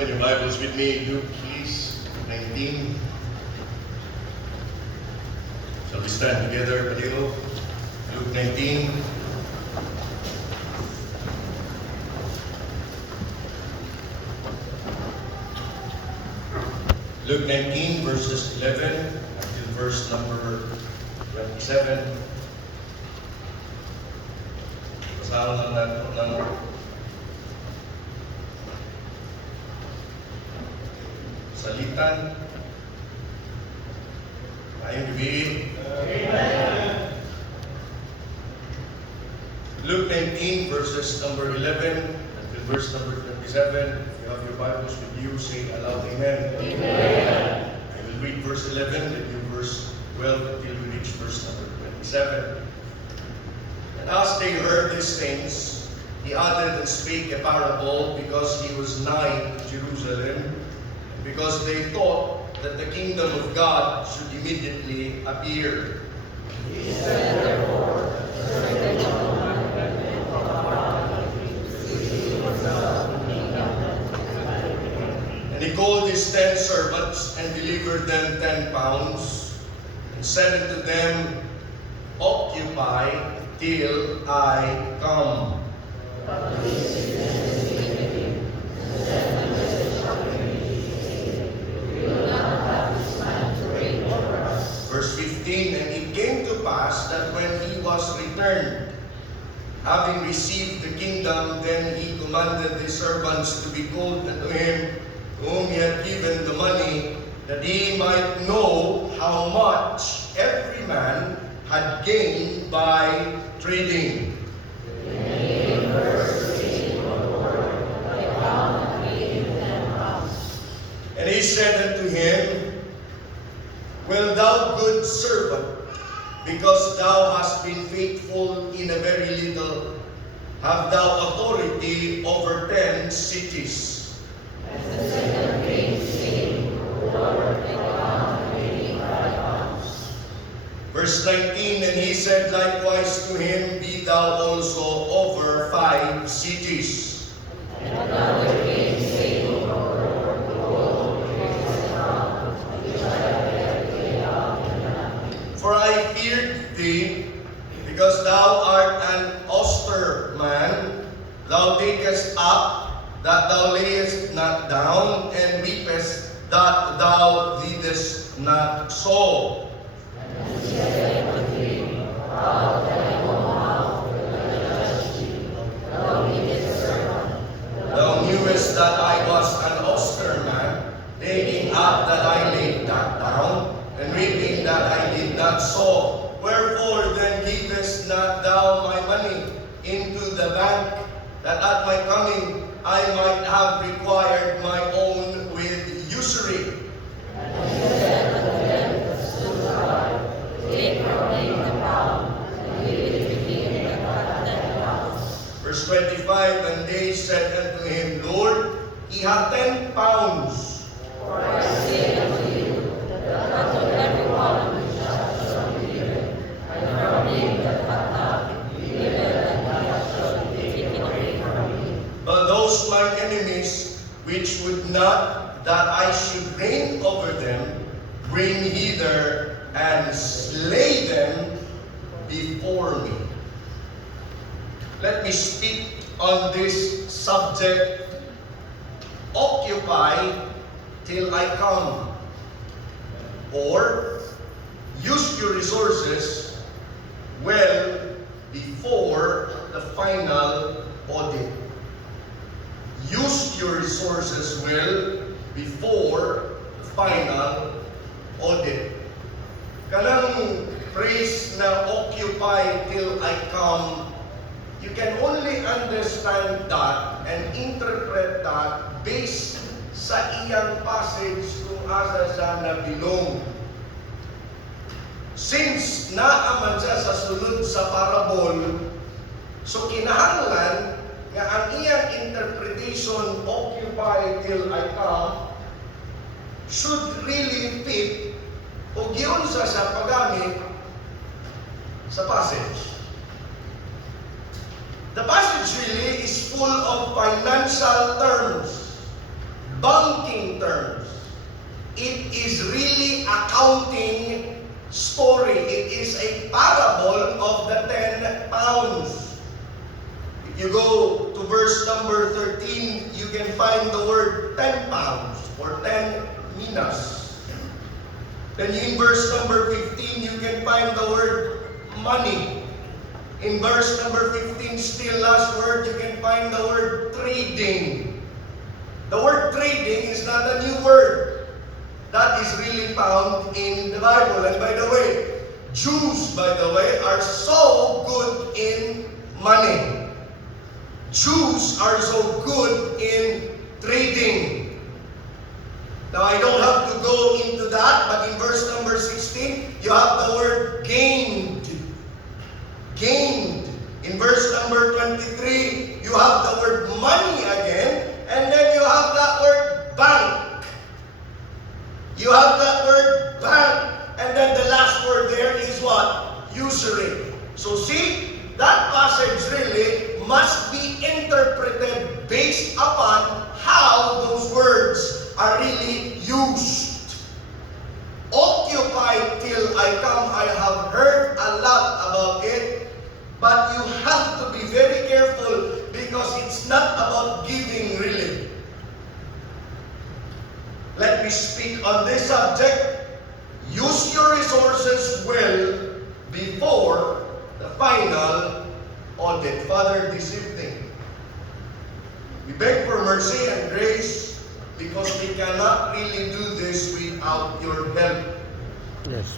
Open your Bibles with me, Luke, please. 19. Shall we stand together, Paleo? Luke 19. Luke 19, verses 11 until verse number 27. Basahan lang natin ng salitan. Ayun, gabi. Luke 19, verses number 11 until verse number 27. If you have your Bibles with you, say aloud, Amen. Amen. I will read verse 11, then you verse 12 until we reach verse number 27. And as they heard these things, he added and spake a parable, because he was nigh to Jerusalem, because they thought that the kingdom of God should immediately appear. He said, therefore, and he called his 10 servants, and delivered them 10 pounds, and said unto them, Occupy till I come. Verse 15, and it came to pass that when he was returned, having received the kingdom, then he commanded the servants to be called unto him, whom he had given the money, that he might know how much every man had gained by trading. And he said unto him, Well, thou good servant, because thou hast been faithful in a very little, have thou authority over 10 cities. And the second came, saying, Lord, take on me 5 pounds. Verse 19, and he said likewise to him, Be thou also over 5 cities. And another came, saying, Lord, behold, here is the pound, which I have laid out in the money. For I feared thee, because thou art an austere man. Thou takest up that thou layest not down, and reapest that thou didst not sow. And he said unto him, How can I know how will I judge thee? Thou needest a servant. Thou knewest that I was an austere man, taking up that I laid not down, and reaping that I did not sow. Wherefore then givest not thou my money into the bank, that at my coming I might have required my own with usury? And he said unto them that stood by, Take from him the pound, and give it to him that hath 10 pounds. Verse 25, and they said unto him, Lord, he hath 10 pounds. For I say unto you, that unto every one which shall be given, and from him that hath not, even that he shall be taken away from him. But those my enemies, which would not that I should reign over them, bring hither and slay them before me. Let me speak on this subject, occupy till I come, or use your resources well before the final audit. Use your resources well before the final audit. Kanang phrase na occupy till I come, you can only understand that and interpret that based sa iyang passage kung asa siya nabilong. Since naaman siya sa sulod sa parable, so kinahanglan nga ang iyang interpretation, occupy till I come, should really fit o giyon sa paggamit sa passage. The passage really is full of financial terms. banking terms. It is really accounting story. It is a parable of the 10 pounds. If you go to verse number 13, you can find the word 10 pounds or 10 minas. Then in verse number 15, you can find the word money. In verse number 15, still last word, you can find the word trading. The word trading is not a new word. That is really found in the Bible. And by the way, Jews, by the way, are so good in money. Jews are so good in trading. Now, I don't have to go into that, but in verse number 16, you have the word gained. Gained. In verse number 23, you have the word money again, and then you have that word bank. You have that word bank, and then the last word there is what? Usury. So see, that passage really must be interpreted based upon how those words are really used. Occupied till I come, I have heard a lot about it, but you have to be very careful because it's not about giving really. Let me speak on this subject. Use your resources well before the final audit. Father, this evening, we beg for mercy and grace because we cannot really do this without your help. Yes,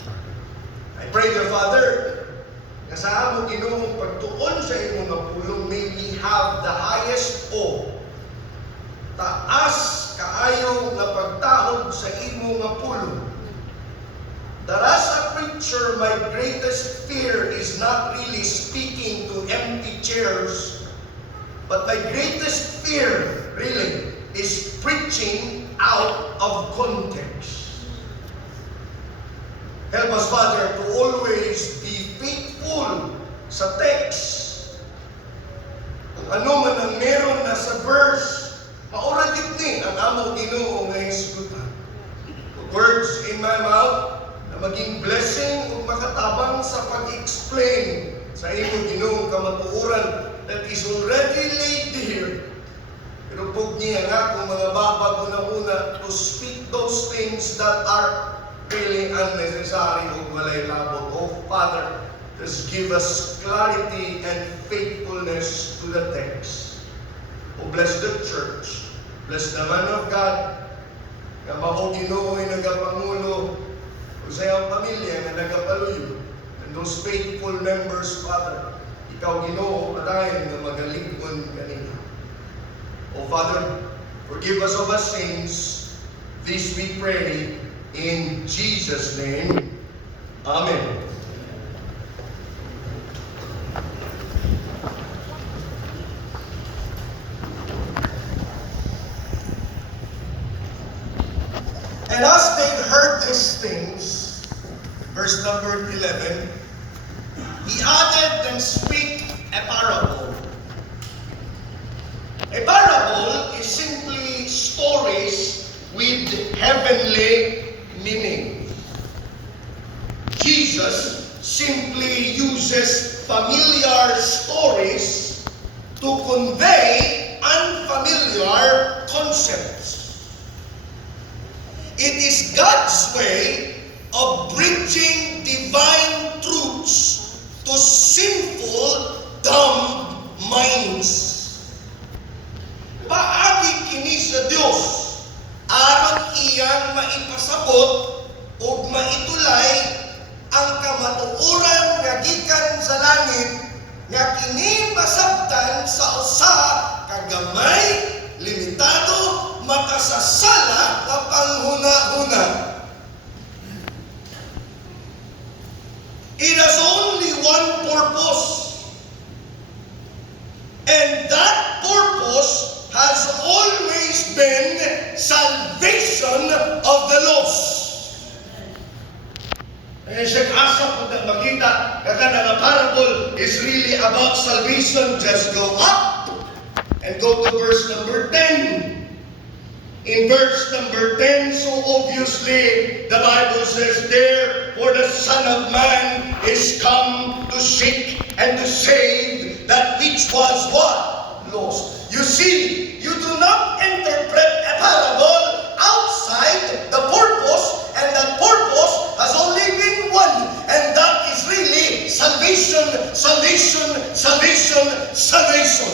I pray, dear Father, na sa among Ginoong pagtuon sa imong nga pulong, may we have the highest awe. Taas kaayo nga pagtahod sa imong nga pulong. That as a preacher, my greatest fear is not really speaking to empty chairs, but my greatest fear really is preaching out of context. Help us, Father, to always be faithful sa text. Kung ano man ang meron na sa verse, mauragit ni ang among Ginoo nga hisgutan. Words in my mouth na maging blessing o makatabang sa pag-explain sa imong Ginoong kamatuoran that is already laid here. Pero pug niya nga kung mga babag una-una to speak those things that are really unnecessary o walay labot. Oh Father, just give us clarity and faithfulness to the text. Oh, bless the church. Bless the man of God. Nga mao Ginoo ay nagapangulo o sa iyang pamilya nga nagapaluyo. And those faithful members, Father, ikaw Ginoo patayon nga magalingon kanila. Oh Father, forgive us of our sins. This we pray in Jesus' name. Amen. And as they heard these things, verse number 11, he added and speak a parable. A parable is simply stories with heavenly meaning. Jesus simply uses familiar stories to convey unfamiliar concepts. It is God's way of bridging divine truths to sinful, dumb minds. Paagi kini sa Dios aron iyang maipasabot o maitulay ang kamatuoran nga gikan sa langit nga kini masabtan sa usa ka gamay, limitado, makasasala nga panghuna-huna. It has only one purpose. And that purpose has always been salvation of the lost. And siya asa po na makita na kanang parable is really about salvation. Just go up and go to verse number 10. in verse number 10. So obviously, the Bible says there, for the Son of Man is come to seek and to save that which was what? Lost. You see, you do not interpret a parable outside the purpose, and that purpose has only been one, and that is really salvation, salvation, salvation, salvation.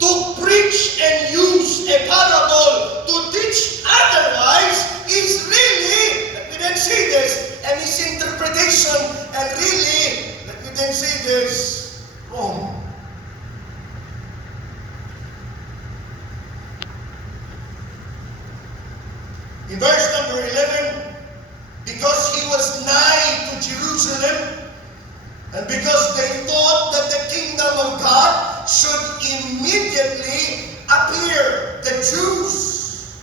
To preach and use a parable to teach otherwise is really, let me then say this, a misinterpretation, and really, let me then say this, wrong. In verse number 11, because he was nigh to Jerusalem, and because they thought that the kingdom of God should immediately appear, the Jews,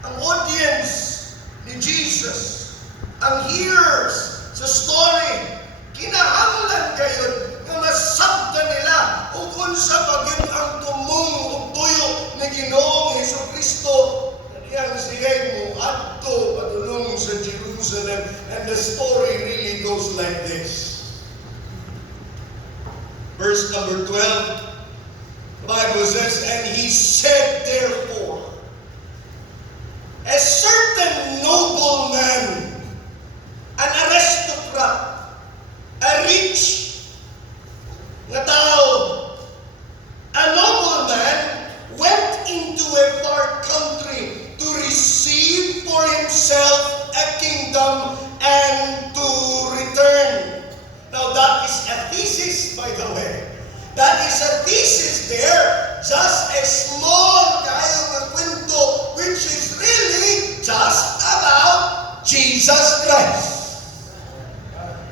ang audience ni Jesus, ang hearers sa story, kinahanglan kayo nga masabtan nila o kung sa bagay ang tumong o tuyo ni Ginoong Jesucristo, yang sigay mo adto padulong sa Jerusalem. And the story really goes like this. Verse number 12, the Bible says, and he said therefore, a certain nobleman, an aristocrat, a rich na tao, a nobleman went into a far country to receive for himself a kingdom and to return. Now that is a thesis, by the way. That is a thesis there, just a small kayo na kwento, which is really just about Jesus Christ.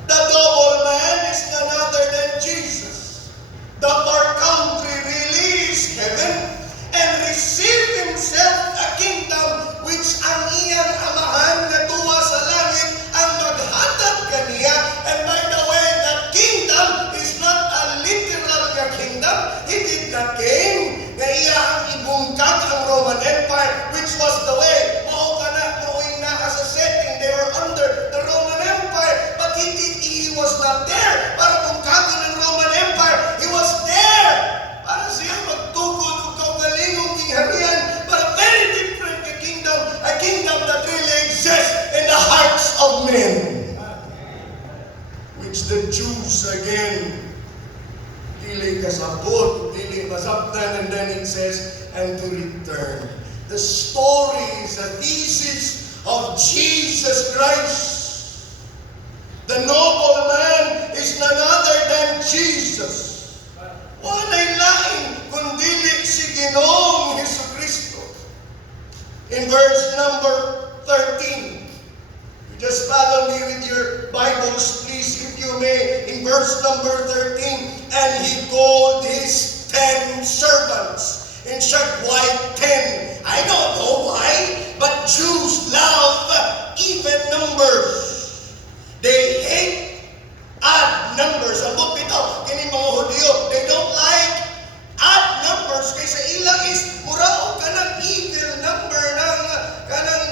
The nobleman is none other than Jesus. The far country really is heaven, and receive himself a kingdom which ang iyang amahan na tuwa sa langit ang maghatag kaniya. And by the way, that kingdom is not a literal kingdom. He did not came na iya ang ibungkag ang Roman Empire, which was the way. Mao ka na, mauing na sa setting. They were under the Roman Empire. But he was not there para bungkagan ng Roman Empire. He was there para siya magtukod o kaugalingong kingharian. But a very different kingdom, a kingdom that really exists in the hearts of men, which the Jews again dili kasabot, dili masabtan, and then it says, and to return. The story is a thesis of Jesus Christ. The nobleman is none other than Jesus. Walay lain kundi si Ginoong Jesucristo. In verse number 13, you just follow me with your Bibles, please, if you may. In verse number 13, and he called his 10 servants. In short, why 10? I don't know why, but Jews love even numbers. They hate odd numbers. Ang book ito, kini mga Hudyo, they don't like odd numbers. Kaysa ilang is, murao ka ng evil number, kanang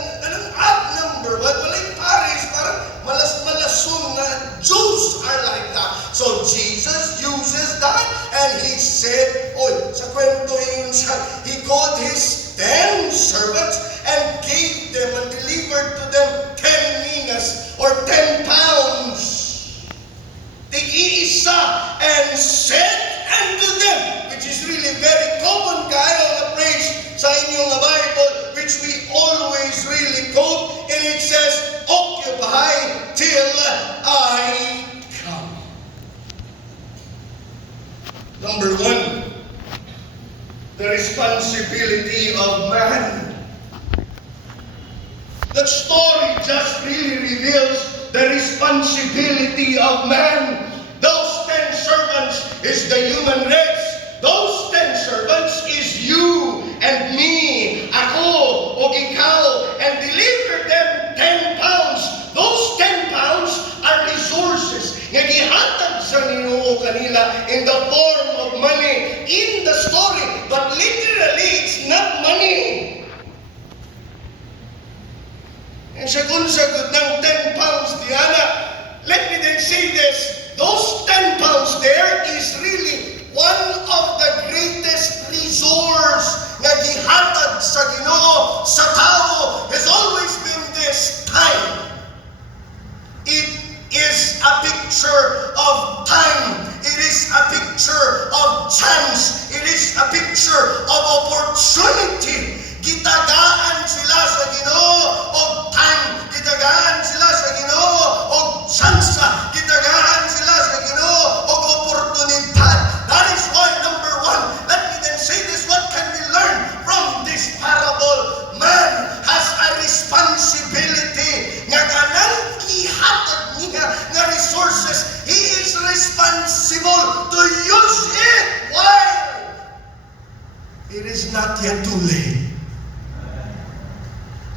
odd number. But walay pares, parang malas-malasun na Jews are like that. So Jesus uses that, and he said, sa kwento yun siya, he called his 10 servants and gave them and delivered to them 10 minas or 10 pounds. Tig-iisa, and said unto them, which is really very common kayo na phrase sa inyong Bible, which we always really quote, and it says, occupy till I come. Number 1, the responsibility of man. The story just really reveals the responsibility of man. Those 10 servants is the human race. Those 10 servants is you and me, ako o ikaw, and deliver them 10 pounds. Those 10 pounds are resources nga gihatag sa Ginoo kanila in the form of money in the story. But literally, it's not unsa good ng 10 pounds diana. Let me then say this, those 10 pounds there is really one of the greatest resource nga gihatag sa Ginoo sa tao has always been this time. It is a picture of time. It is a picture of chance. It is a picture of opportunity. Gitagaan sila sa Ginoo og time. Gitagaan sila sa Ginoo og chance. Gitagaan sila sa Ginoo og oportunidad. That is why, number one, let me then say this, what can we learn from this parable? Man has a responsibility nga kanang gihatag niya nga resources. He is responsible to use it while it is not yet too late.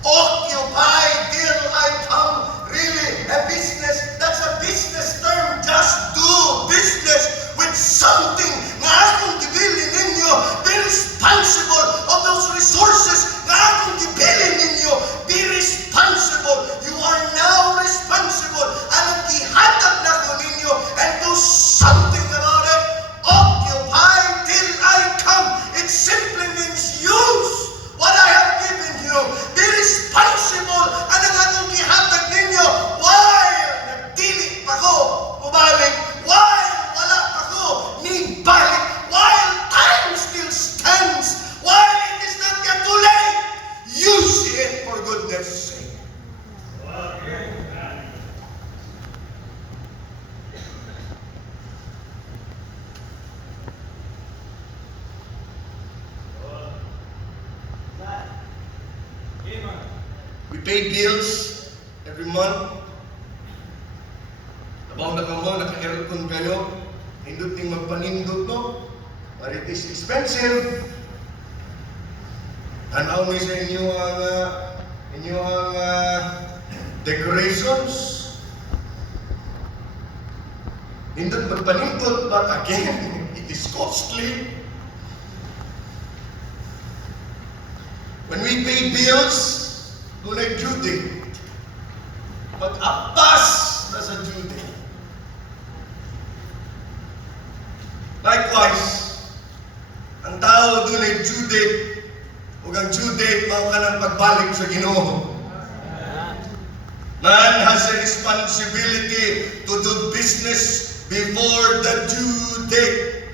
Occupy till I come. Really, a business, that's a business term. Just do business with something na akong gibili ninyo. Be responsible of those resources na akong gibili ninyo. Be responsible. You are now responsible. Anong gihatag na ko ninyo and do something about it. Occupy till I come. It simply means use what I have given you. Be responsible. Anong akong gihatag ninyo while nagdili pa ko mubalik, while wala pa ko ni balik, while time still stands, while it is not yet too late. Use it for goodness sake. We pay bills every month. Abang na kamo, naka-aircon kayo. Hindot ting magpanindot, no? But it is expensive. Tanaw mo sa inyo ang decorations. Hindot magpanindot, but again, it is costly. When we pay bills, dunay due date. Pag-apas na sa due date. Likewise, ang tao dunay due date, ug ang due date mao kanang pagbalik sa Ginoo. Man has a responsibility to do business before the due date.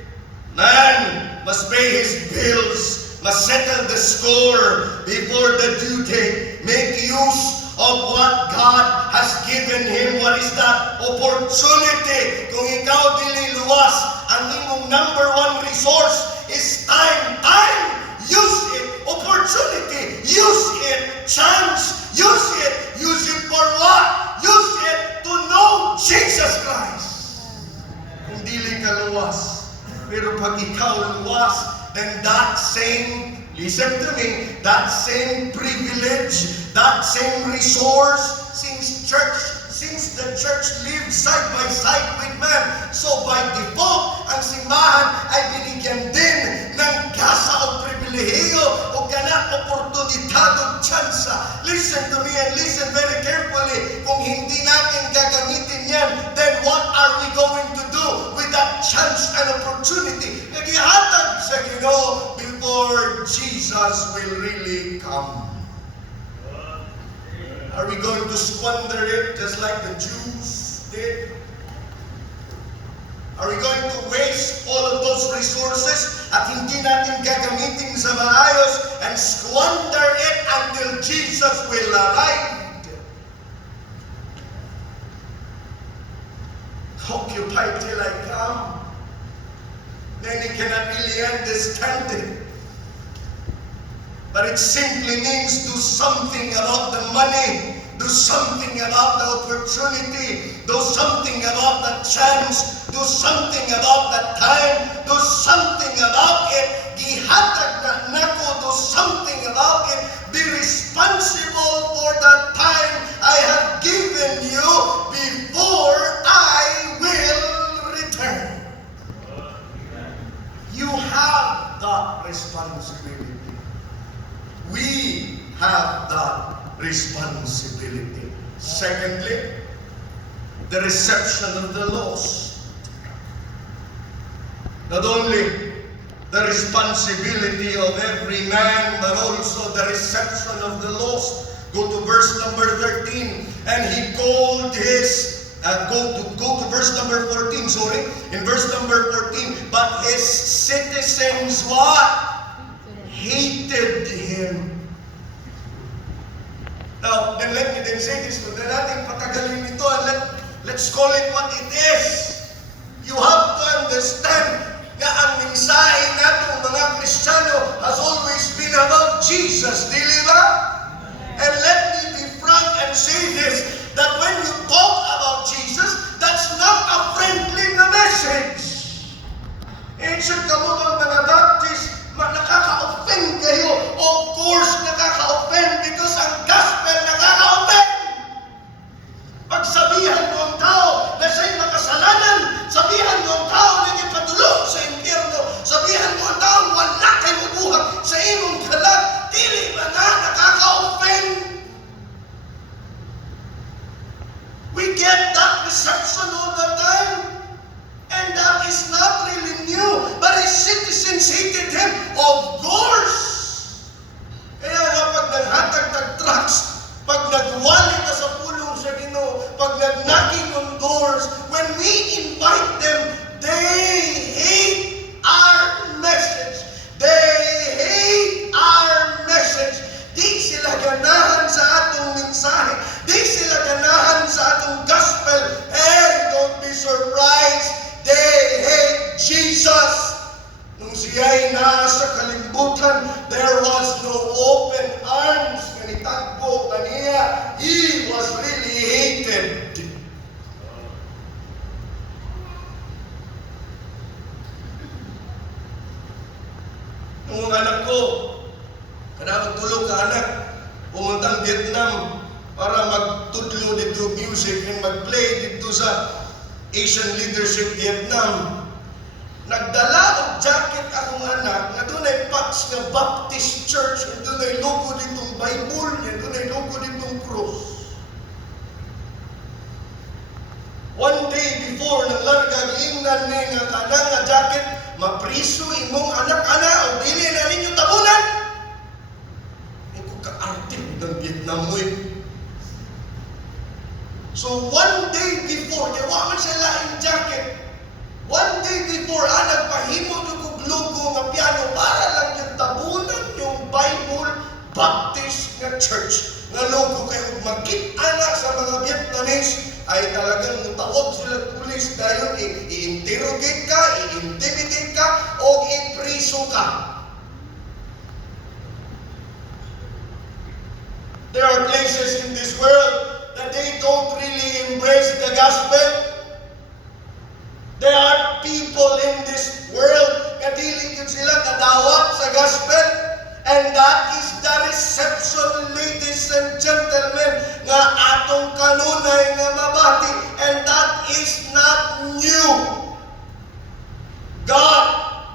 Man must pay his bills, must settle the score before the due date. Make use of what God has given him. What is that? Opportunity. Kung ikaw dili luwas, ang imong number one resource is time. Time! Use it. Opportunity. Use it. Chance. Use it. Use it for what? Use it to know Jesus Christ. Kung dili ka luwas, pero pag ikaw luwas, then that same, listen to me, that same privilege, that same resource, since the church lives side by side with man, so by default, ang simbahan ay binigyan din ng kasa o pribilehiyo o ganang oportunidad o tsansa. Listen to me and listen very carefully. Kung hindi natin gagamitin yan, then what are we going to do with that chance and opportunity? Nagihatag sa Ginoo before Jesus will really come. Are we going to squander it just like the Jews did? Are we going to waste all of those resources at hindi natin gagamitin sa maayos and squander it until Jesus will arrive? Occupy till I come. Many cannot really understand it. But it simply means do something about the money, do something about the opportunity, do something about the chance, do something about the time, do something about it. Gihatag na nako, do something about it. Be responsible for the time I have given you before I will return. You have that responsibility. We have that responsibility. Secondly, the reception of the lost. Not only the responsibility of every man, but also the reception of the lost. Go to verse number 13. And he called his, go to verse number 14, sorry. In verse number 14, but his citizens what? Hated him. Now, then let me then say this, huwag na natin patagalin ito, and let's call it what it is. You have to understand na ang mensahe natong mga Kristiyano has always been about Jesus, dili ba? And let me be frank and say this, that when you talk about Jesus, that's not a friendly na message. Sa kamukang mga Baptist, nakaka-offend kayo. Of course, nakaka-offend because ang gospel nakaka-offend. Pagsabihan mo ang tao na siya'y makasalanan, sabihan mo ang tao na niya padulong sa impyerno, sabihan mo ang tao wala kay mabuhat sa imong kalag, dili ba na nakaka-offend? We get that reception all the time, and that is not really new, but his citizens hated him, of course. Kaya nga pag naghatag trucks, pag nagwalit na sa pulong sa Ginoo, pag nag-knocking on doors, when we invite them, they hate our message. They hate our message. Di sila ganahan sa atong mensahe. Di sila ganahan sa atong gospel. And don't be surprised, they hate Jesus. Nung siya'y nasa kalimbutan, there was no open arms na nitagpo kaniya. He was really hated. Nung anak ko, kanang tulog ka anak, pumuntang Vietnam para magtudlo dito music and mag-play dito sa Asian Leadership Vietnam. Nagdala og jacket akong anak na doon ay patch nga Baptist Church, na doon ay logo ditong Bible, na doon ay logo ditong cross. One day before, naglarga giingnan ni nga kanang nga jacket, mapriso imong anak-ana o dili na ninyo tabunan. Ito ka-arte ng Vietnam mo eh. So one day before, kaya waman siya laing jacket. One day before, nagpahimo ko logo nga piano para lang yung tabunan yung Bible Baptist nga church nga logo kayo magkita na sa mga Vietnamese ay talagang mutawag sila pulis dahil i-interrogate ka, i-intimidate ka, o i-priso ka. There are places in this world that they don't really embrace the gospel. There are people in this world na dili yun sila kadawat sa gospel. And that is the reception, ladies and gentlemen, nga atong kanunay nga mabati. And that is not new. God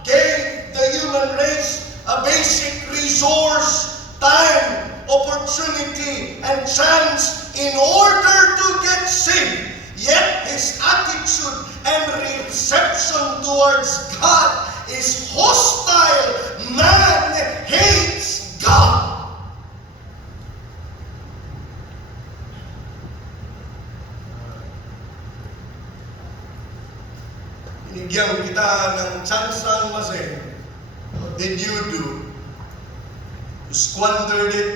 gave the human race a basic resource, time, opportunity, and chance in order to get saved. Yet his attitude and reception towards God is hostile. Man hates God. Binigyan kita ng tsansang masay. What did you do? You squandered it.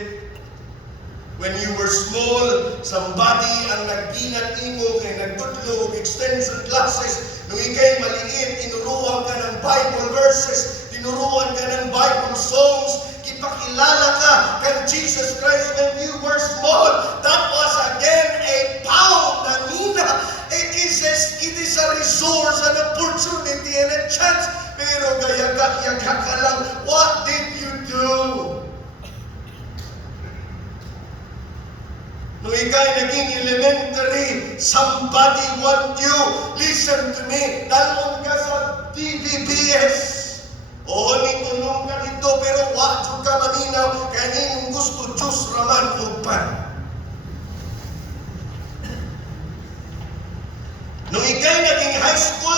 When you were small, somebody ang nagbilat imo kay nagtudlo og extension classes. Nung ikay maliit, tinuruan ka ng Bible verses, tinuruan ka ng Bible songs, kipakilala ka kay Jesus Christ when you were small. That was again a pound, Nina. It is a resource, an opportunity, and a chance. Pero gayaga-yaga ka lang. What did you do? Nung ikay naging elementary, somebody want you. Listen to me. Dalon ka sa DBBS. O, nitunong ka dito, pero wag ka maminaw. Kaya niyong gusto Diyos raman upan.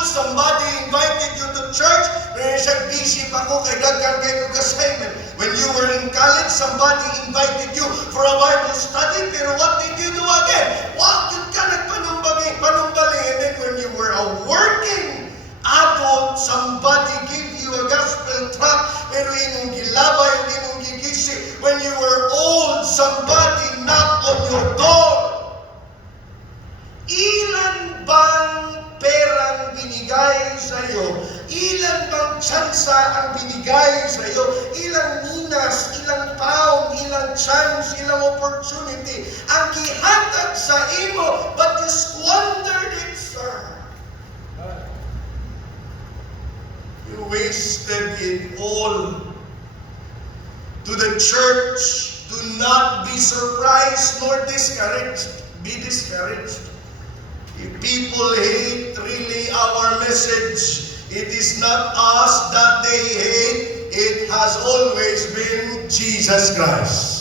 somebody invited you to church, when siya busy pa ko kay daghan kay kong assignment. When you were in college, somebody invited you for a Bible study, pero what did you do again? Wag yun ka nagpanumbali. And then when you were a working adult, somebody gave you a gospel tract, pero imong gilabay o imong gigisi. When you were old, somebody knocked on your door. Ilan bang perang binigay sa iyo? Ilan bang tsansa ang binigay sa iyo? Ilang minas, ilang pound, ilang chance, ilang opportunity ang gihatag sa imo, but you squandered it, sir. You wasted it all. To the church, do not be surprised nor discouraged. Be discouraged. If people hate really our message, it is not us that they hate. It has always been Jesus Christ.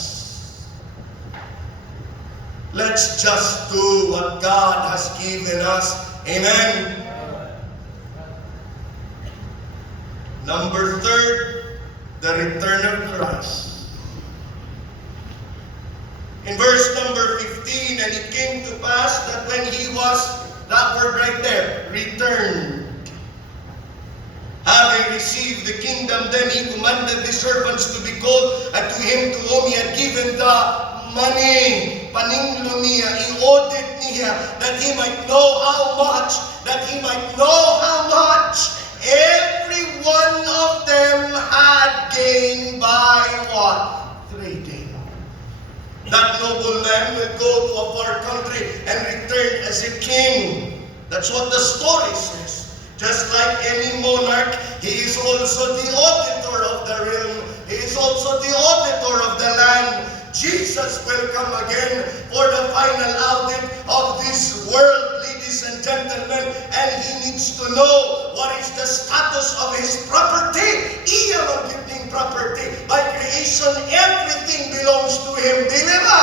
Let's just do what God has given us. Amen. Number 3, the return of Christ. In verse number 15, and it came to pass that when he was, that word right there, returned, having received the kingdom, then he commanded the servants to be called, and to him to whom he had given the money. Paninglo niya, i-audit niya, that he might know how much, every one of them had gained by what? Trading. That nobleman will go to a far country and return as a king. That's what the story says. Just like any monarch, he is also the auditor of the realm. He is also the auditor of the land. Jesus will come again for the final audit of this world, ladies and gentlemen, and he needs to know what is the status of his property. Iya magiging property. By creation, everything belongs to him. Di ba?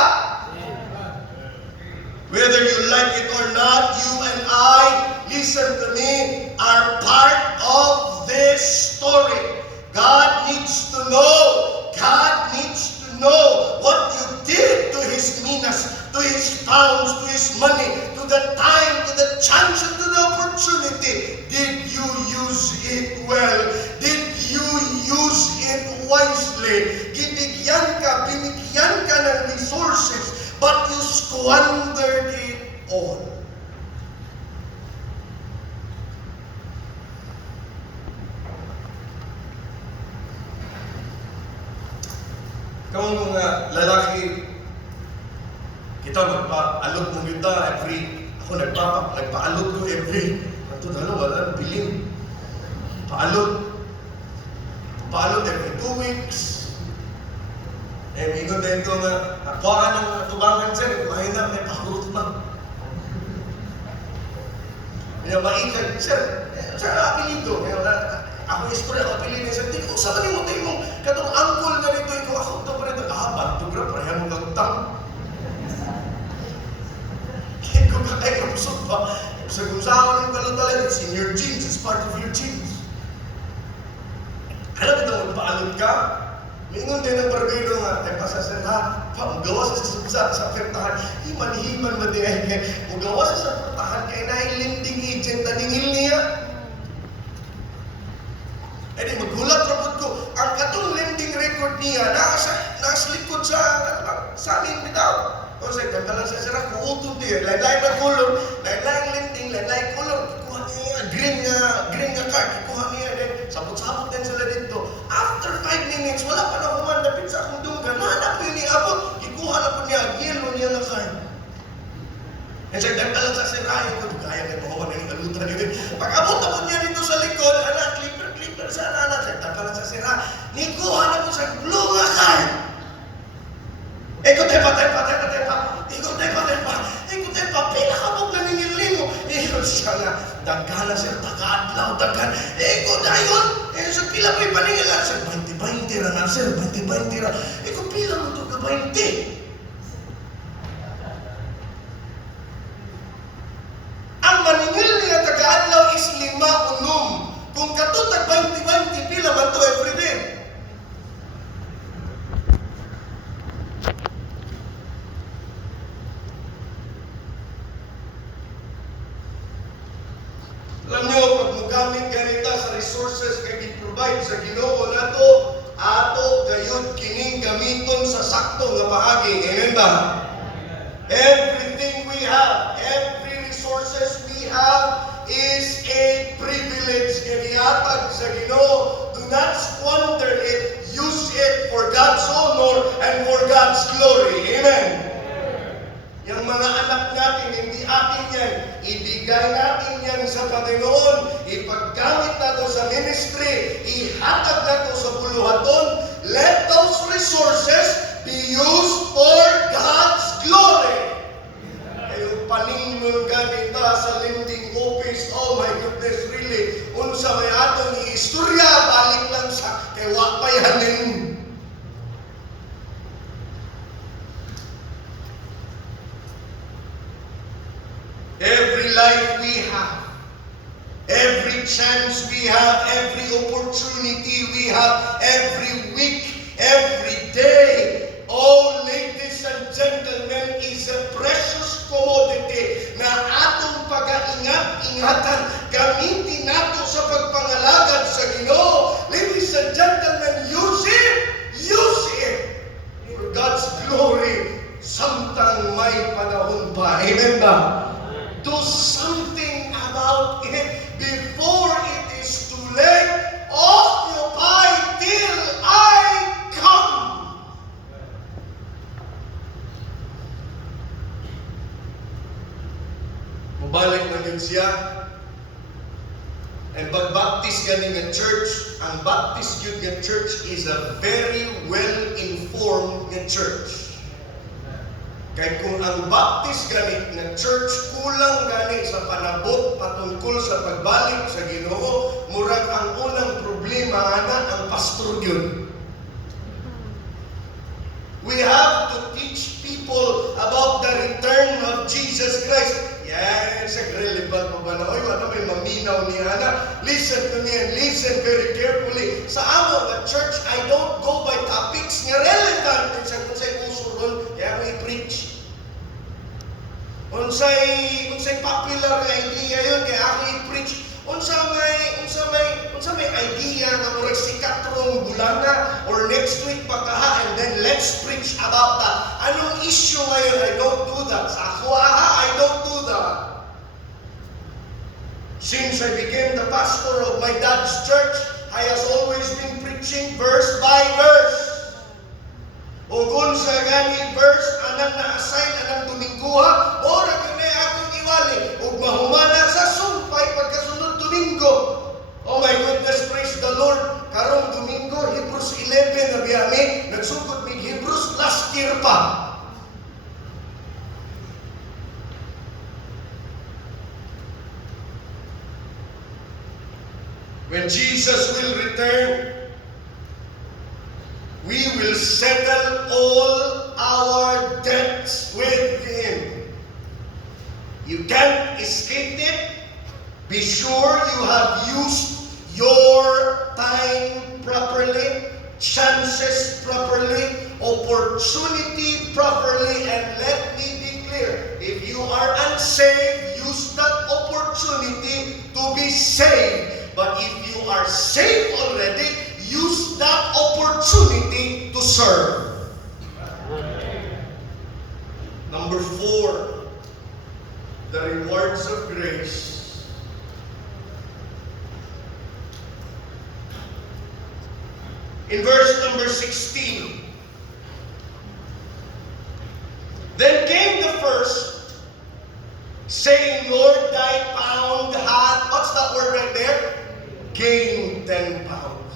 Whether you like it or not, you and I, listen to me, are part of this story. God needs to know. God needs to know what you did to his minas, to his pounds, to his money, to the time, to the chance, and to the opportunity. Did you use it well? Did you use it wisely? Binigyan ka ng resources, but you squandered it all. Kung mga lalaki, kita magpa-alot ng yuta ako nagpa-alot ko every, wala, biling. Paalot every 2 weeks. Mingon din ito nga, nakuha ng tubangan sir, kuhain na, may pakulot na. Maikag, sir, apelido. Ako istorya, apelido. Sir, di ko, sa kanimo tayo mong, katong angkol na nito, ikaw ako ito pa rin, bantugra, parehan mong gagtang. Kaya ko kakay kapusot pa. Sa kung saan ng balot-balot, it's in your genes, it's part of your genes. Alam ito, magpaalot ka, mingon din ang barbero nga, tepa sa sila, magawa sa pertahan, himan-himan madihay kay, magawa sa pertahan kay nailinding agent na ningil niya. E di, magulat rapod ko, ang katong lending record niya, nasa likod sa amin bitaw. O sa kagalan sa sira, kuutong diya, lain-lain na kulong, lain-lain lending, lain-lain kulong, ikuha niya, green nga card, ikuha niya din, sabot-sabot din sila dito. After 5 minutes, wala pa na humandapit sa akong dunggan, nahanap yun ni Abot, ikuha na po niya, yellow niya na card. Yan siya, dagdalan sa sira, yung kaya ka makuha na yung alutra dito. Pag abot na po niya dito sa likod, clipper sa anak, dagdalan sa sira, nikuha na po sa blue nga card. Ikot tepa, pila ka mong naningilin mo. Siya nga, daghan na sir, daghan. Ikot na yun. Sa pila mo'y paningilan. Sir, 20-20 ra na, sir, 20-20 ra. Ikot pila mo ito ka 20. Ang maningil niya taga-adlaw is 5 gamiton sa sakto nga paagi. Amen ba? Everything we have, every resources we have is a privilege nga gihatag sa Ginoo. Do not squander it. Use it for God's honor and for God's glory. Amen. Yung mga anak natin, hindi atin yan. Ibigay natin yan sa Panginoon. Ipaggamit nato sa ministry. Ihatag nato sa buluhaton. Let those resources be used for God's glory. Kayo paningon ganita sa lending office. Oh my goodness, really. Unsa may atong istorya, balik lang sa kewa pa yanin. Every life we have, every chance we have, every opportunity we have, every week, every day, oh, ladies and gentlemen, is a precious commodity na atong pag-ingat-ingatan, gamitin nato sa pagpangalagad sa Ginoo. Ladies and gentlemen, use it for God's glory, samtang may panahon pa. Amen ba? Do something about it before it is too late. Occupy till I come. Mubalik na yun siya. And pag-baptist ganing nga church, ang Baptist Youth nga church is a very well-informed nga church. Kaya kung ang Baptist ganit na church kulang ganit sa panabot patungkol sa pagbalik sa Ginoo, murag ang unang problema ana ang pastor yun. We have to teach people about the return of Jesus Christ. Yan, sa relevant mo ba na? Oy, wala may maminaw ni ana. Listen to me and listen very carefully. Sa amo nga church, I don't go by topics nga relevant sa kunsay usuron, kaya mo i-preach. Unsay popular nga idea yun kaya ako i-preach. Unsa may idea nga murag sikat rong bulana or next week pagkaha, and then let's preach about that. Anong issue ngayon? I don't do that. Sa ako I don't do that. Since I became the pastor of my dad's church, I has always been preaching verse by verse. O kung sa gani verse, anang na-assign, anang Domingguha, ora kunay akong iwali, o mahumana sa sumpay pagkasunod Domingo. Oh my goodness, praise the Lord. Karong Domingo, Hebrews 11 na biyami, nagsugod mig Hebrews last year pa. When Jesus will return, we will settle all our debts with Him. You can't escape it. Be sure you have used your time properly, chances properly, opportunity properly, and let me be clear. If you are unsaved, use that opportunity to be saved. But if you are saved already, use that opportunity to serve. Number 4, the rewards of grace. In verse number 16, then came the first, saying, Lord, thy pound hath, what's that word right there? Gained 10 pounds.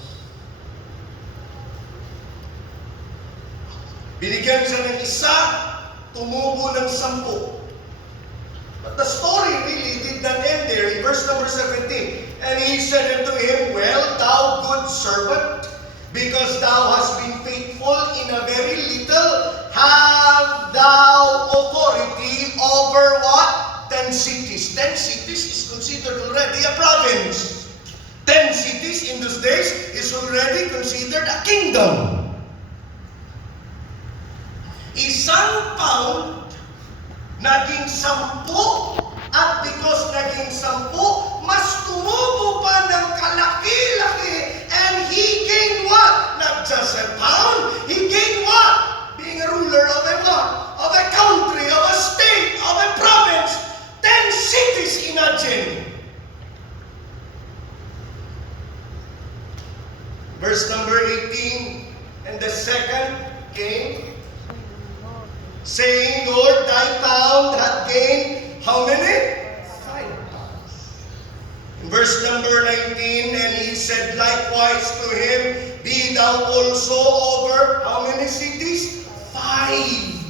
Binigyan siya ng isa, tumubo ng 10. But the story really did not end there. In verse number 17, and he said unto him, well, thou good servant, because thou hast been faithful in a very little, have thou authority over what? 10 cities. 10 cities is considered already a province. 10 cities in those days is already considered a kingdom. Isang pound, naging 10, at because naging 10, mas tumubo pa ng kalaki-laki, and he gained what? Not just a pound, he gained what? And the second came, saying, Lord, thy pound hath gained how many? 5 pounds. In verse number 19, and he said likewise to him, be thou also over how many cities? 5.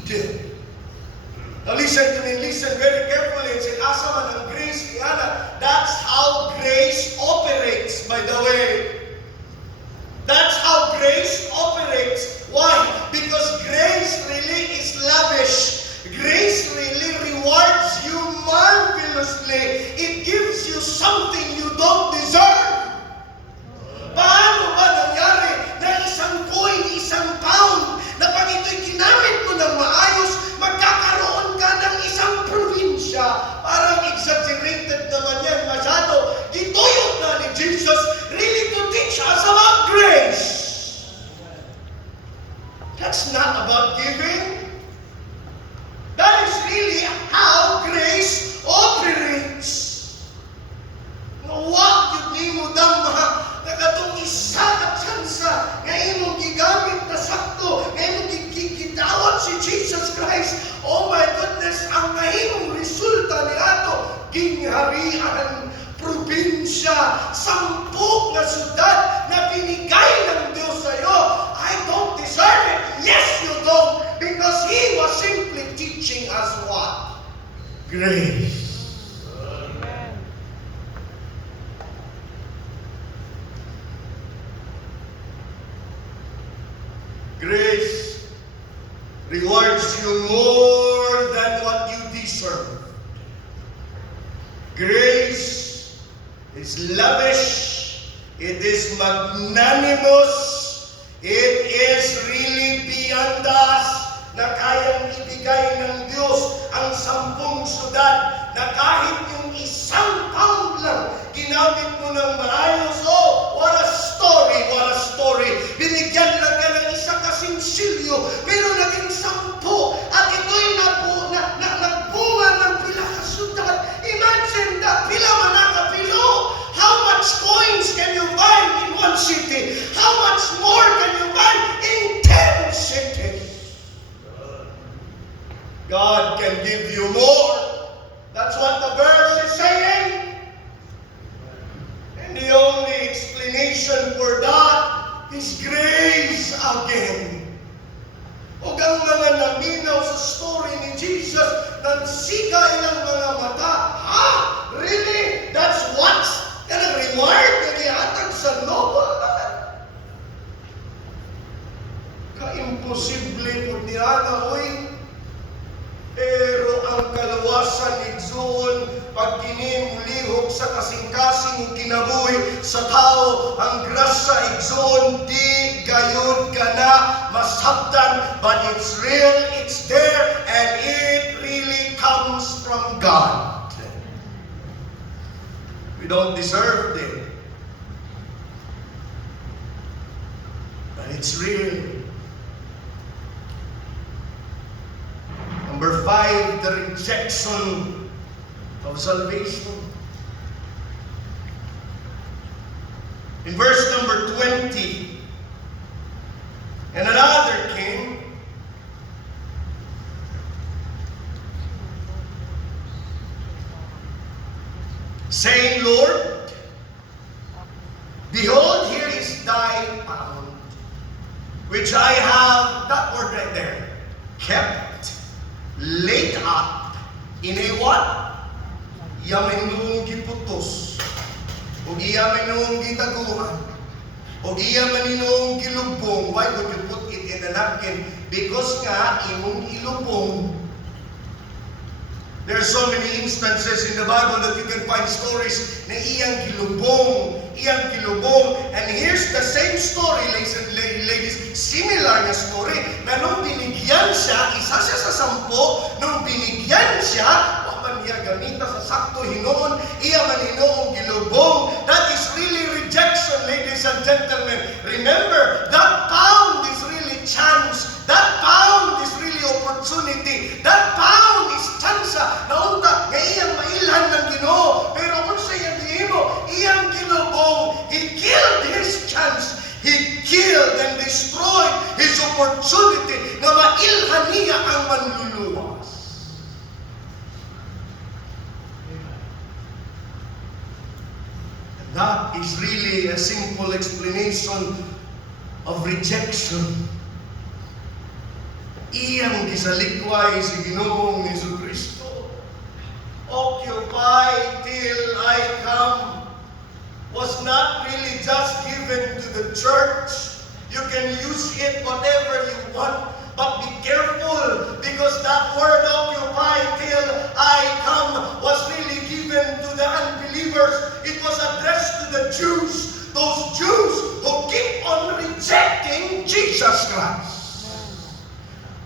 Now listen to me, listen very carefully. It said, asa man ang grace, Iana. That's how grace operates, by the way. That's how grace operates. Why? Because grace really is lavish. Grace really rewards you marvelously. It gives you something you don't deserve. Paano ba nangyari na isang coin, isang pound, na pag ito'y ginamit mo ng maayos, magkakaroon ka ng isang probinsya? Parang exaggerated naman yan, masyado. Gituyot na ni Jesus really to teach us about grace. That's not about giving. That is really how grace operates. Huwag yun ni mo dama na katong isa at sansa nga imong gigamit na sakto, nga imong gigitawat si Jesus Christ. Oh my goodness, ang mahimong resulta ni ato, gingharian, probinsya, 10 na syudad na binigay ng Diyos sa'yo. I don't deserve it. Yes, you don't. Because He was simply teaching us what? Grace. Grace rewards you more than what you deserve. Grace is lavish. It is magnanimous. It is really beyond us na kayang ibigay ng Diyos ang 10 syudad na kahit yung 1 pound lang ginamit mo ng maayos. Oh, what a story, what a story. Binigyan lang ka ng isa kasing silyo, pero naging 10 at ito'y nagbunga ng pila ka syudad. Imagine that, pila man nakapilo. How much coins can you find in one city? How much more can you find in 10 cities? God can give you more. That's what the verse is saying. And the only explanation for that is grace again. O ang mga naminaw sa story ni Jesus, nagsika ilang mga mata. Ha? Really? That's what? Kanang reward na gihatag sa noble? Ka-imposible po niya na, oy. Pero ang kalawasan igsoon, pag kinimulihok sa kasing-kasing kinabuhi sa tao, ang grasya igsoon, di gayud ka na masabtan, but it's real, it's there, and it really comes from God. We don't deserve it, but it's real. Number 5, the rejection of salvation. In verse number 20, and another came, saying, Lord, behold, here is thy pound, which I have, that word right there, kept, laid up in a what? Yamin nung giputos, o iyamin nung gitaguan, o iyamin nung gilubong. Why would you put it in a napkin? Because nga, imong ilubong. There are so many instances in the Bible that you can find stories na iyang gilubong. And here's the same story, ladies, similar na story, na nung binigyan siya, isa siya sa 10, nung binigyan siya, waman niya gamita sa sakto hinoon, iya man hinoong gilubong. That is really rejection, ladies and gentlemen. Remember, that pound is really chance. That pound is really opportunity. That pound is chance. Naunta, nga iyang mailhan ng Ginoo. Pero kung sa iyang gihimo, iyang ginubong, He killed His chance. He killed and destroyed opportunity na mailhan niya ang manluluwas. That is really a simple explanation of rejection. Iyang gisalikway si Ginoong Jesucristo. Occupy till I come was not really just given to the church. You can use it whatever you want, but be careful because that word occupy till I come was really given to the unbelievers. It was addressed to the Jews, those Jews who keep on rejecting Jesus Christ.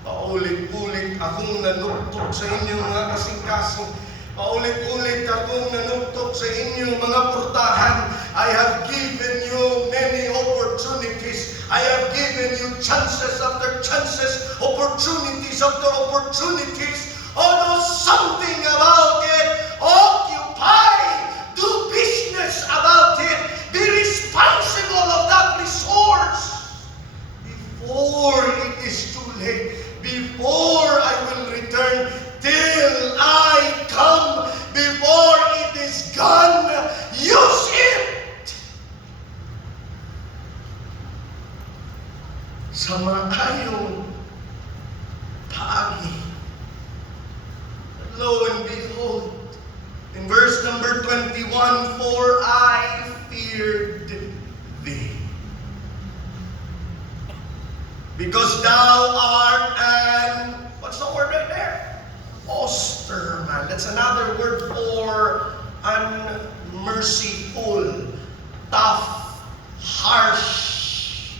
Paulit-ulit akong nanuktok sa inyong mga kasing-kasing. Paulit-ulit akong nanuktok sa inyong mga portahan. I have given you many opportunities. I have given you chances after chances, opportunities after opportunities. Although something about it, occupy, do business about it, be responsible of that resource before it is too late. Before I will return, till I come, before it is gone, use it. Sa maayong paagi. Lo and behold, in verse number 21, for I feared thee. Because thou art an, what's the word right there? Osterman. That's another word for unmerciful, tough, harsh.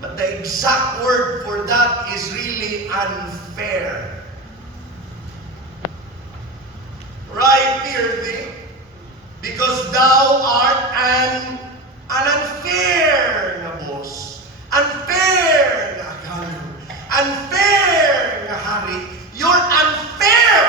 But the exact word for that is really unfair. Right here, thee, because thou art an unfair na boss. Unfair na galo. Unfair na hari. You're unfair.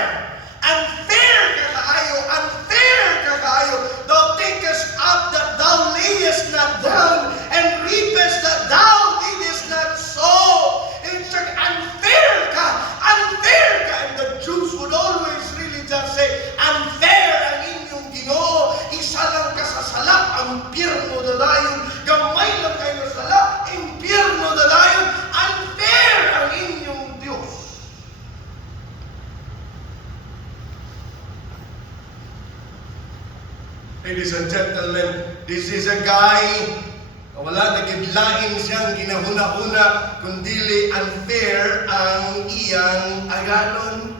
Unfair ka kaayo. Unfair ka kaayo. Thou takest up that thou layest not down, and reapest that thou didst not sow. It's like unfair ka. Unfair ka. And the Jews would always really just say, unfair ang inyong Ginoo. Isa lang ka sa salap, ang impyerno dadayon. Gamay lang kayo na salap, impyerno dadayon. Unfair ang inyong Diyos. Ladies and gentlemen, this is a guy na wala nagidlain siyang ginahuna-huna, kundili unfair ang iyang agalon.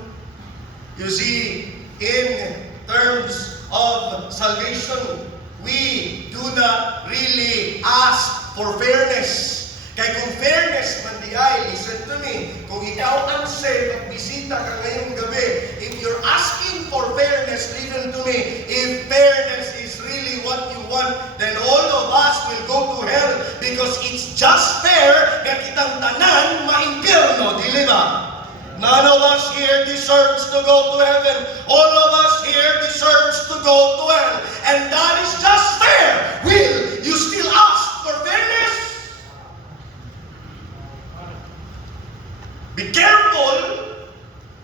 You see, in terms of salvation, we do not really ask for fairness. Kaya kung fairness man di ay, listen to me, kung ikaw ang say, magbisita ka ngayong gabi, if you're asking for fairness, listen to me, if fairness is really what you want, then all of us will go to hell because it's just fair na kitang tanan maimpyerno, di ba? None of us here deserves to go to heaven. All of us here deserves to go to hell. And that is just fair. Will you still ask for fairness? Be careful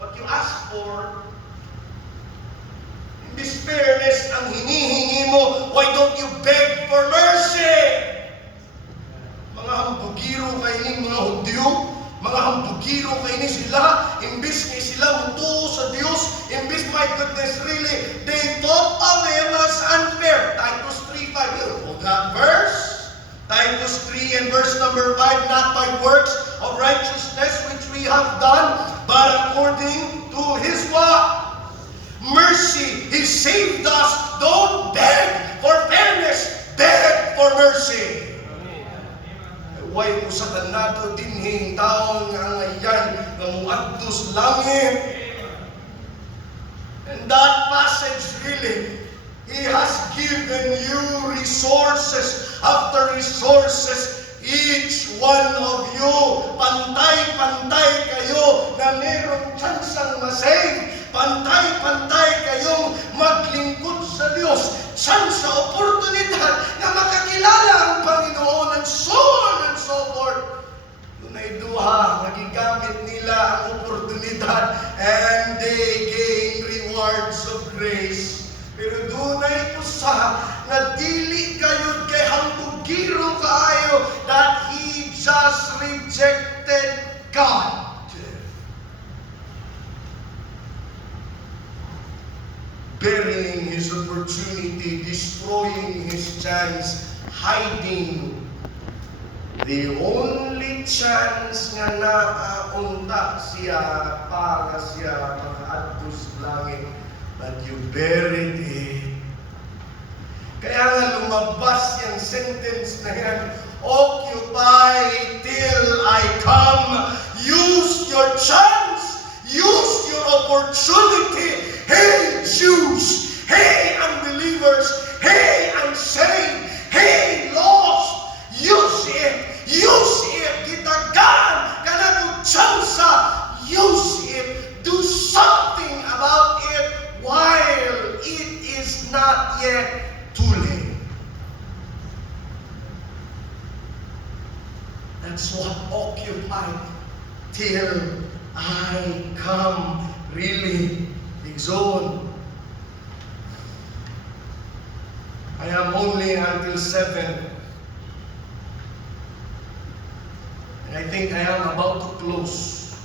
what you ask for. In this fairness ang hinihingi mo, why don't you beg for mercy? Mga hambugiro kayo ni mga Hudyo, mga hambugiro kayo ni sila, imbis ni sila mutuo sa Diyos, imbis, my goodness, really, they thought of him as unfair. Titus 3:5, you know that verse? Titus 3 and verse number 5, not by works of righteousness which we have done, but according to His what? Mercy. He saved us. Don't beg for fairness. Beg for mercy. Way mo sa tanado dinhing taon nga ngayon nga muadtos langit. And that passage really, He has given you resources after resources. Each one of you, pantay-pantay kayo na merong tsansang masave. Pantay-pantay kayong maglingkod sa Diyos. Tsansa, oportunidad na makakilala ang Panginoon and so on and so forth. You may duha, nagigamit nila ang oportunidad and they gain rewards of grace. Pero dunay usa na dili kayo kay hambugiro kaayo that he just rejected God. Burying his opportunity, destroying his chance, hiding the only chance nga naunta siya para siya makaadto sa langit, but you buried it. Kaya nga lumabas yung sentence na yan, occupy till I come. Use your chance. Use your opportunity. Hey Jews, hey unbelievers, hey unsaved, hey lost, use it, gitagan, kanang tsansa, use it, do something about it while it is not yet too late. That's what occupy till I come really zone. I am only until 7. And I think I am about to close.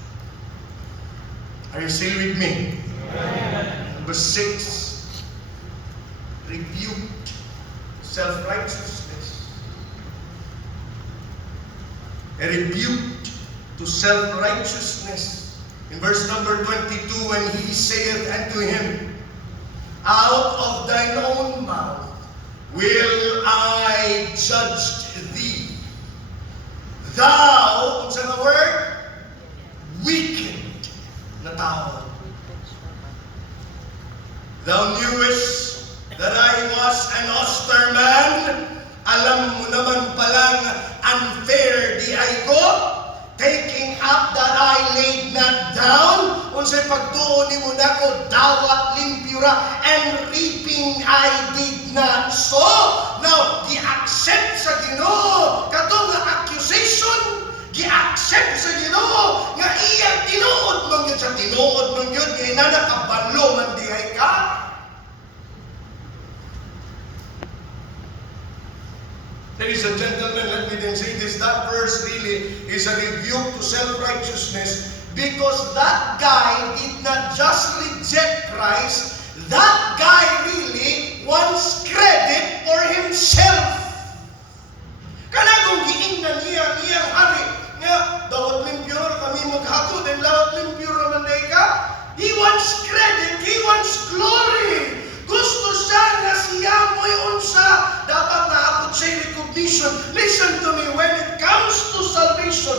Are you still with me? Amen. Number 6. Rebuked self-righteousness. A rebuke to self-righteousness. In verse number 22, when he saith unto him, out of thine own mouth will I judge thee. Thou, unsa nga word? Wicked na tao. Thou knewest that I was an austere man. Alam mo naman palang unfair di ay ko. Taking up that I laid not down, unsay pagtuon nimo nako dawat limpyura, and reaping I did not sow. Now, gi-accept sa Ginoo kato nga accusation, gi-accept sa Ginoo nga iyang tinuod man gyud sa tinuod man gyud nga inana kabalo man dihay ka. Ladies and gentlemen, let me then say this. That verse really is a rebuke to self-righteousness because that guy did not just reject Christ. That guy really wants credit for himself. Kanagong giingnan niyang hari nga, dawat limpyo kami maghatod and lawat limpyo naman ka. He wants credit. He wants glory. Gusto siya nga siya mo'y unsa dapat naabot siya recognition. Listen to me, when it comes to salvation,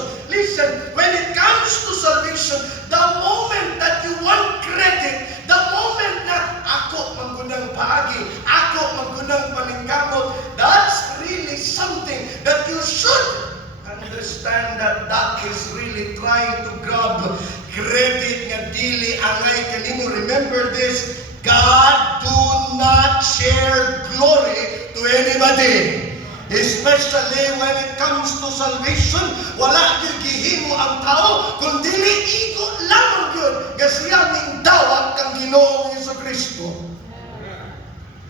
the moment that you want credit, the moment na ako maggunang paagi, ako maggunang paningkamot, that's really something that you should understand that is really trying to grab credit nga dili angay kanimo. Remember this, God do not share glory to anybody. Especially when it comes to salvation, wala gyud gihimo ang tao, kundi iko lamang gyud nga siya ning dawat kang Ginoong Hesukristo.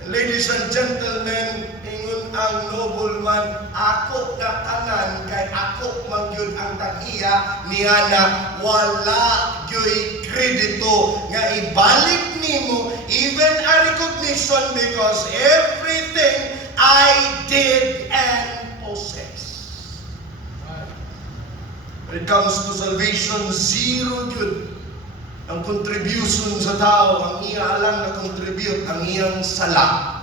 Ladies and gentlemen, ingon ang nobleman, ako na tanan kay ako man gyud ang tagiya niya na wala gyud kredito nga ibalik nimo even a recognition because everything I did and possess. When it comes to salvation, zero gyud ang contribution sa tao, ang iya alang na contribute ang iyang sala.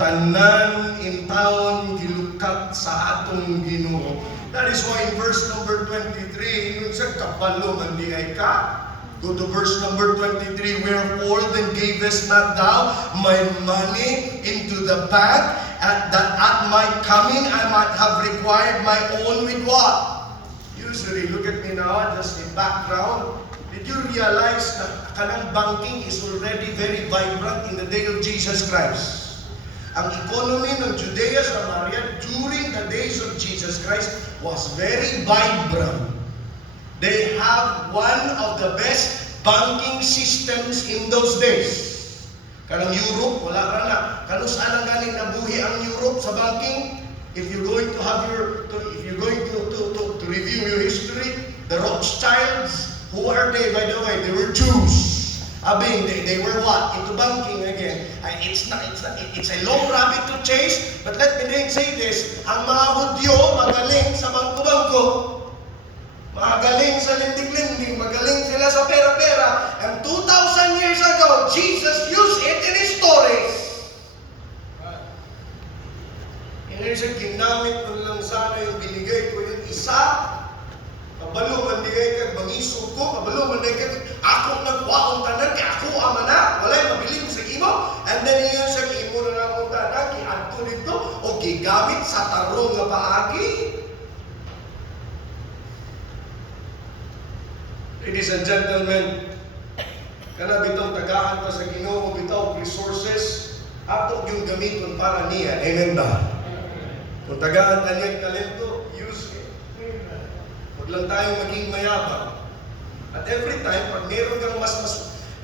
Tanan in taon gilukat sa atong Ginoo. That is why in verse number 23, yun sa kapalo man di ay ka. Go to verse number 23, wherefore then gavest not thou my money into the bank, that at my coming I might have required my own with what? Usually, look at me now, just in background. Did you realize that kanang banking is already very vibrant in the day of Jesus Christ? Ang economy ng Judea Samaria during the days of Jesus Christ was very vibrant. They have one of the best banking systems in those days. Kanang Europe, wala ra na. Kano saan ang galing nabuhi ang Europe sa banking? If you're going to have if you're going to review your history, the Rothschilds, who are they, by the way? They were Jews. Abing, they were what? Into banking again. It's a long rabbit to chase, but let me say this, ang mga Hudyo magaling sa bangko-bangko, magaling sa lending-lending, magaling sila sa pera-pera, and 2,000 years ago, Jesus used it in His stories. Hindi siya ginamit mo lang sana yung binigay ko yung isa. Kabalo man di kay bangisog ko, kabalo man di kay ako nagwaong tanan kay ako ama na, walay mabiling sa imo. And then iyon sa imo na ako tanan giadto dito o gigamit sa tarong nga paagi. Ladies and gentlemen, kana bitong tagaan pa sa Ginoo bitaw resources ato yung gamiton para niya. Amen ba? Kung tagaan kaniyang talento, use it. Huwag lang tayong maging mayabang. At every time, pag meron kang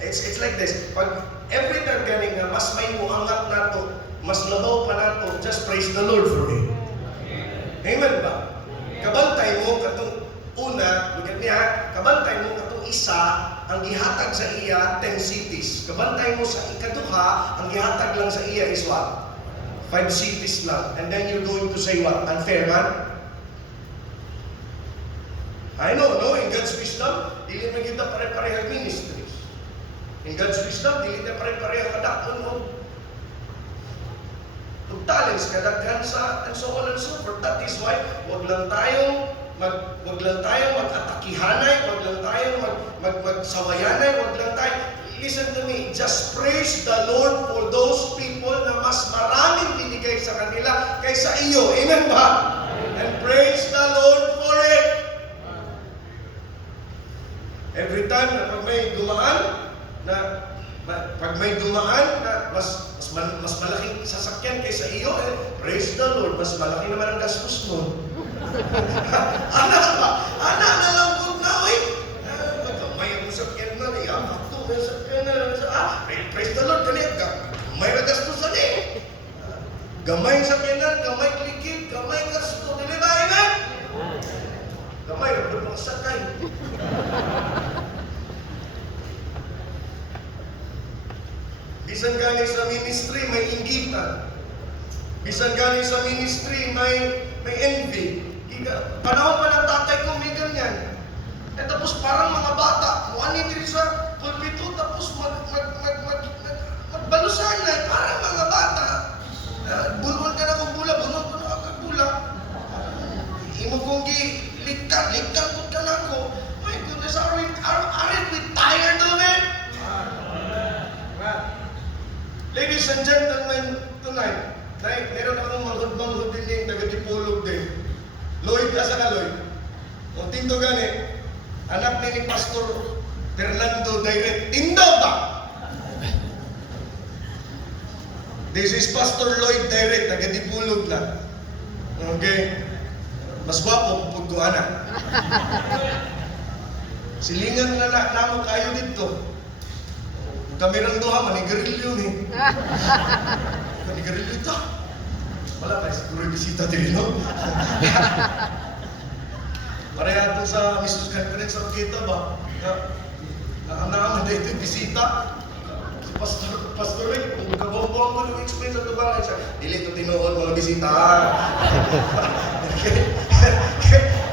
it's like this, pag every time ganing nga, mas may muangat nato, mas labaw pa nato, just praise the Lord for it. Amen ba? Kabantay mo, katong una, look at niya, kabantay mo, katong isa, ang gihatag sa iya, 10 cities. Kabantay mo sa ikaduha, ang gihatag lang sa iya is what? 5 cities lang. And then you're going to say what? Unfair man? I know, no? In God's wisdom, dili na kita pare-parehang ministries. In God's wisdom, dili na pare-parehang kadakon mo. Talents, kadaghan sa, and so on and so forth. That is why, wag lang tayong mag-atakihanay, wag lang tayong magsawayanay, wag lang tayo. Listen to me, just praise the Lord for those people na mas maraming binigay sa kanila kaysa iyo. Amen ba? And praise the Lord for it. Every time na pag may dumaan na mas malaking sasakyan kaysa iyo, praise the Lord, mas malaki naman ang gastos mo. Anak na lang kung nawin. May ang sasakyan na niya, may sasakyan na praise the Lord, gamay na gastosan eh. Gamay sakyanan, gamay klikid, gamay gasto, dili ba, amen? Gamay, wala pang sakay. Bisan galing sa ministry, may inggitan. Bisan galing sa ministry, may envy. Panahon pa ng tatay ko, may ganyan. Eh tapos parang mga bata, muani diri sa pulpito, tapos magbalusan na, parang mga bata. Bulwal ka na kung bula, bunod ko na kag bula. Imo kong ligkat ko ka na ko. My goodness, aren't we tired of it? Ladies and gentlemen, tonight, meron akong manghud-manghud din taga-Dipolog din. Lloyd, asa ka Lloyd? O tinto gani, anak ni Pastor Fernando Direct. Tindo ba? This is Pastor Lloyd Direct, taga-Dipolog lang. Okay? Mas gwapo kung ko anak. Silingan na namo kayo dito. Kami rang duha, manigarilyo ni. Manigarilyo ito. Wala pa, siguro bisita din, no? Pareha ito sa Mrs. Conference of kita ba? Nakamdaman na ito bisita. Si Pastor Rick, kung kabong-bong ko nung explain sa tubangan siya, dili ito tinuod mga bisita.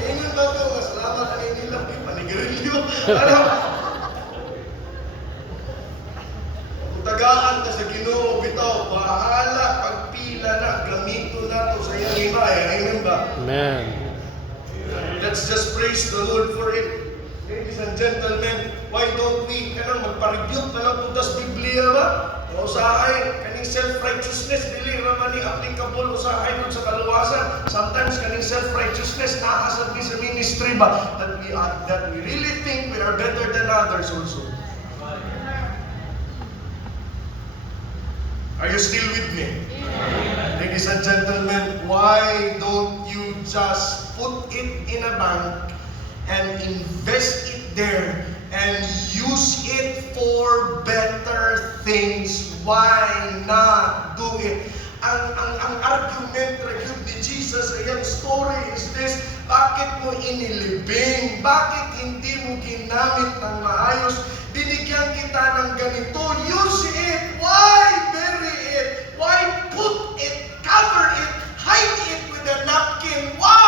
Ingon ba ito? Masalamat na nila. Manigarilyo. Tagaan ka sa Ginoo bitaw, bahala pagpila na, gamito na to sa iyang himay. Amen ba? Amen. Let's just praise the Lord for it. Ladies and gentlemen, why don't we magpa-rebuke na lang po tas Biblia ba? O usahay, kaning self-righteousness, dili naman ni applicable usahay dun sa kaluwasan. Sometimes kaning self-righteousness nakasad sa ministry ba? That we really think we are better than others also. Are you still with me? Ladies and gentlemen, why don't you just put it in a bank and invest it there and use it for better things? Why not do it? Ang argument reviewed ni Jesus sa iyang story is this: bakit mo inilibing? Bakit hindi mo ginamit ng maayos? Binigyan kita ng ganito. Use it. Why bury it? Why put it, cover it, hide it with a napkin? Why?